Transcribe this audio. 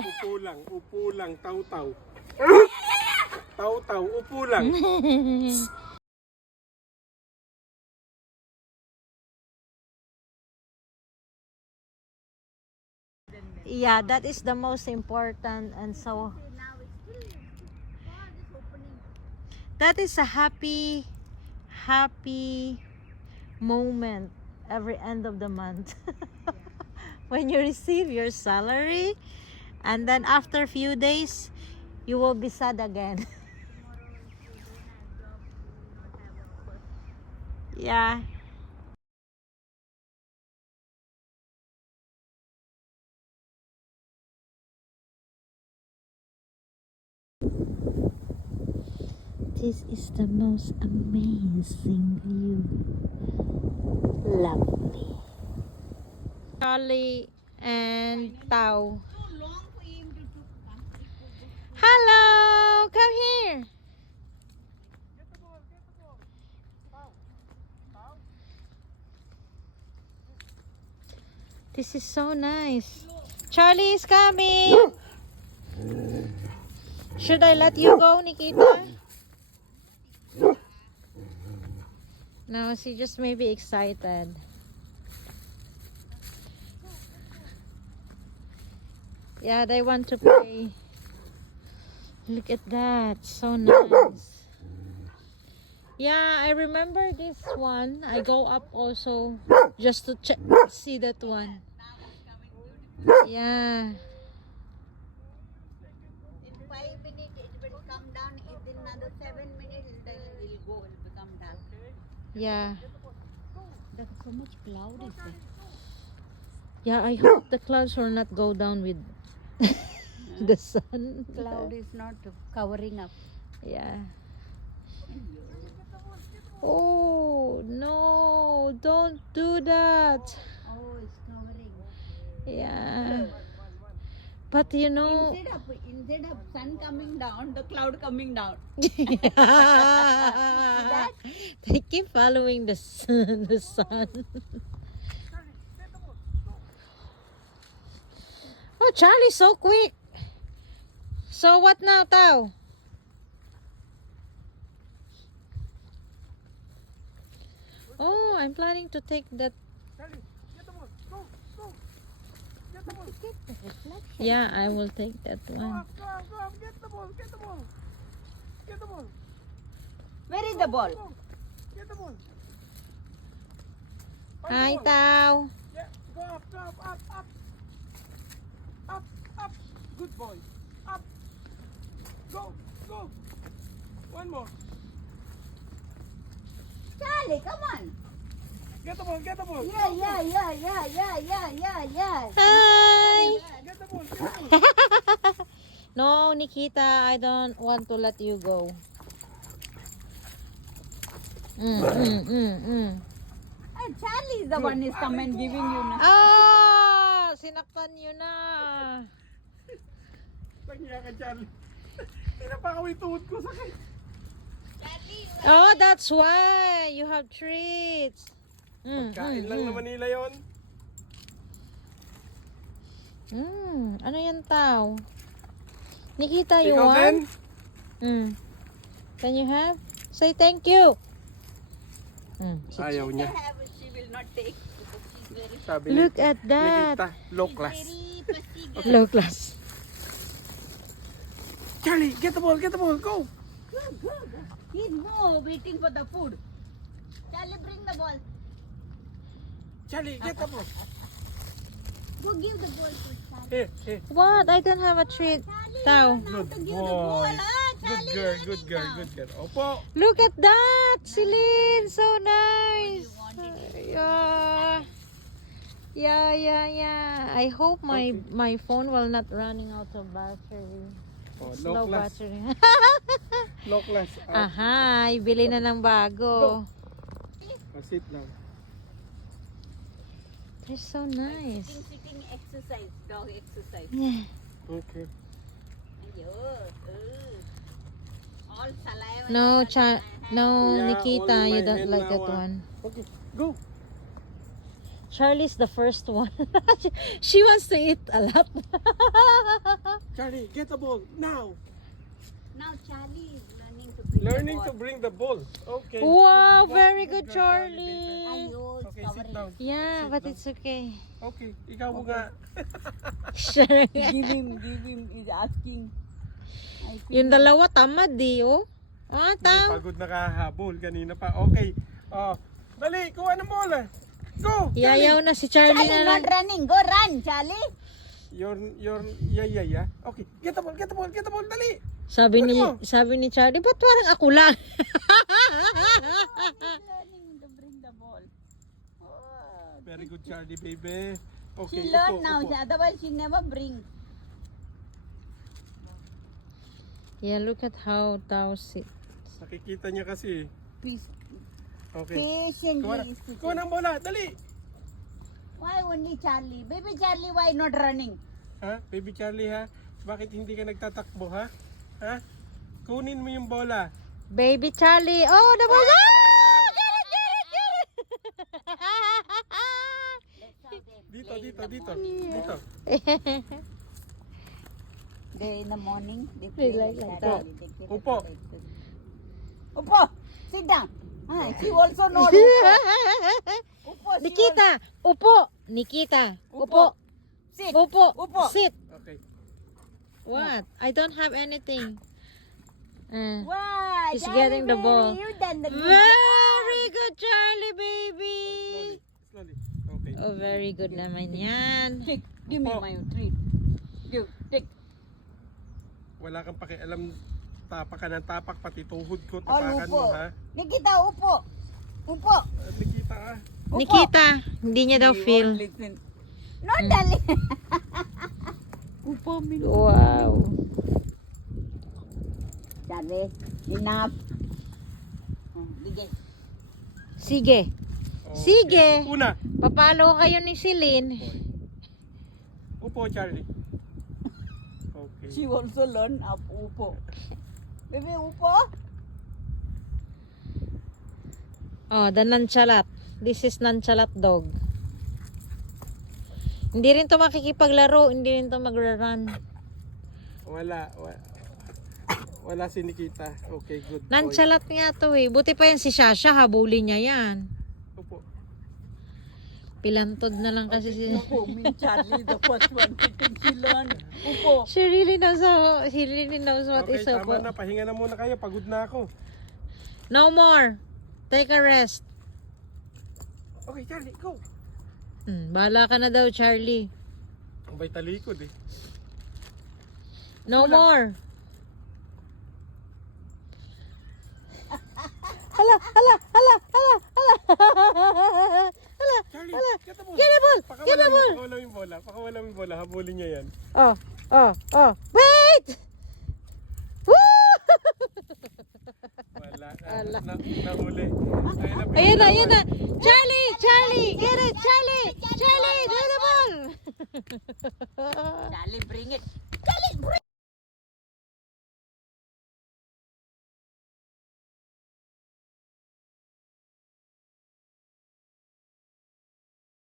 Upo lang, taw-taw. Taw-taw, upo lang. Yeah, that is the most important, and so that is a happy moment every end of the month. When you receive your salary, and then after a few days you will be sad again. Yeah. This is the most amazing view. Lovely. Charlie and Tao. Hello, come here. This is so nice. Charlie is coming. Should I let you go, Nikita? No, she just may be excited. Yeah, they want to play. Look at that. So nice. Yeah, I remember this one. I go up also just to check, see that one. Yeah. In 5 minutes it will come down. In another 7 minutes it will become dark. Yeah. There's so much cloud is there. Yeah, I hope the clouds will not go down with the sun. Cloud is not covering up. Yeah. Oh, no. Don't do that. Oh, it's covering. Yeah. But you know, Instead of sun coming down, the cloud coming down. they keep following the sun. The sun. Oh, Charlie's so quick. So what now, Tao? Oh, I'm planning to take that. Yeah, I will take that one. Get the ball, get the ball. Get the ball. Where is the ball? Get the ball. Hi, Tao. Yeah, go up, up. Up. Good boy. Up. Go. One more. Charlie, come on. Get the ball. Yeah. Hi. Get the ball. No, Nikita, I don't want to let you go. Hey, Charlie is the one is come and giving you now. Ah, sinaktan nyo na. Tangya ka, Charlie. Pinapakawin tuhod ko sa kanya. Oh, that's why you have treats. Kain lang naman nila yon. Ano yan, Tao? Nikita, you Ikaw din? want? Can you have? Say thank you. Ayaw niya. She will not take. She's very Sabi Look at that. Nikita, low class. fussy girl. Low class. Charlie, get the ball, go. Go. He's more waiting for the food. Charlie, bring the ball. Charlie, get the ball. Go give the ball to Charlie. Here. What? I don't have a treat. Tao. Good To give the ball, boy. Charlie. Good girl. Opo. Look at that, Celine. So nice. Yeah. I hope my phone will not running out of battery. Oh, It's low low class. battery. Low class. Aha, bili na ng bago. Sit lang. They're so nice. Sitting exercise, dog exercise. Yeah. Okay. All saliva. No, Yeah, Nikita, only you my don't hand like now, that one. Okay, go. Charlie's the first one. She wants to eat a lot. Charlie, get the ball now. Now Charlie is learning to bring Learning to bring the ball. the ball. Okay. Wow, Good very job, good, Charlie. Charlie. Ayos, Okay, sit covering. down. Yeah, Sit but down. it's okay. Okay, ikaw mo nga. Give him is asking. I think Yung dalawa tamad di, oh. Ah, Hindi, tam. pagod nakahabol kanina pa. Okay. Oh, dali, kuha ng bola. Go. Yayaw na si Charlie Charlie na not lang. running. Go run, Charlie. Your yeah. Okay, get the ball, dali. Sabi ni Charlie, ba't parang ako lang? Learning to bring the ball. Oh, Very good, Charlie, baby. Okay, she learn upo, now. upo. Otherwise, she never bring. Yeah, look at how Tao sits. Nakikita niya kasi. Peace. Okay. Patiently. Kuha ng bola, dali. Why only Charlie? Baby Charlie, why not running? Ha? Baby Charlie, ha? Bakit hindi ka nagtatakbo, ha? Ha? Kunin mo yung bola. Baby Charlie. Oh, the ball. Ah! Get it, Dito. They in the morning, they They play like like that. that. Upo. Upo. Sit down. She also know. Upo. She Nikita, upo. Nikita, upo. Sit. Upo. Upo. Sit. Okay. What? I don't have anything. Why? He's Charlie, getting the baby, ball. You done the good Very good, Charlie, baby. Slowly. Okay. Oh, very good naman yan. job. Give me Upo. my treat. Take. Wala kang pakialam. Tapak ka ng tapak, pati tuhod ko. All Tapakan upo. mo, ha? Nikita, upo. Upo. Nakikita, ha? Upo. Nikita, hindi niya daw feel. No, darling. Upo, min. Wow. Charlie, enough. Bigay. Sige. Okay. Sige. Upo na. Papalo kayo ni Celine. Upo, Charlie. Okay. She also learn up upo. Baby, upo. Oh, the nonchalant. This is nonchalant dog. Hindi rin to makikipaglaro, hindi rin to magra-run. Wala si Nikita. Okay, good boy. Nonchalant nga to eh. Buti pa yan si Shasha, habulin niya yan. Upo. Pilantod na lang kasi si... Upo, min Charlie, the first one. She learn. Upo. She really knows what Okay, is tama upo. na. Pahinga na muna kayo. Pagod na ako. No more. Take a rest. Okay, Charlie, go. Bahala ka na daw, Charlie. Ang bay talikod, eh. No more. Hala. Charlie, get the ball. Get the ball. Get the ball. Pakawala mo yung bola. Habulin niya yan. Oh. Wait! Woo! Wala. Ala. Nahuli. Ayan na. Charlie, get it, Charlie, do the ball. Charlie, bring it. Charlie, bring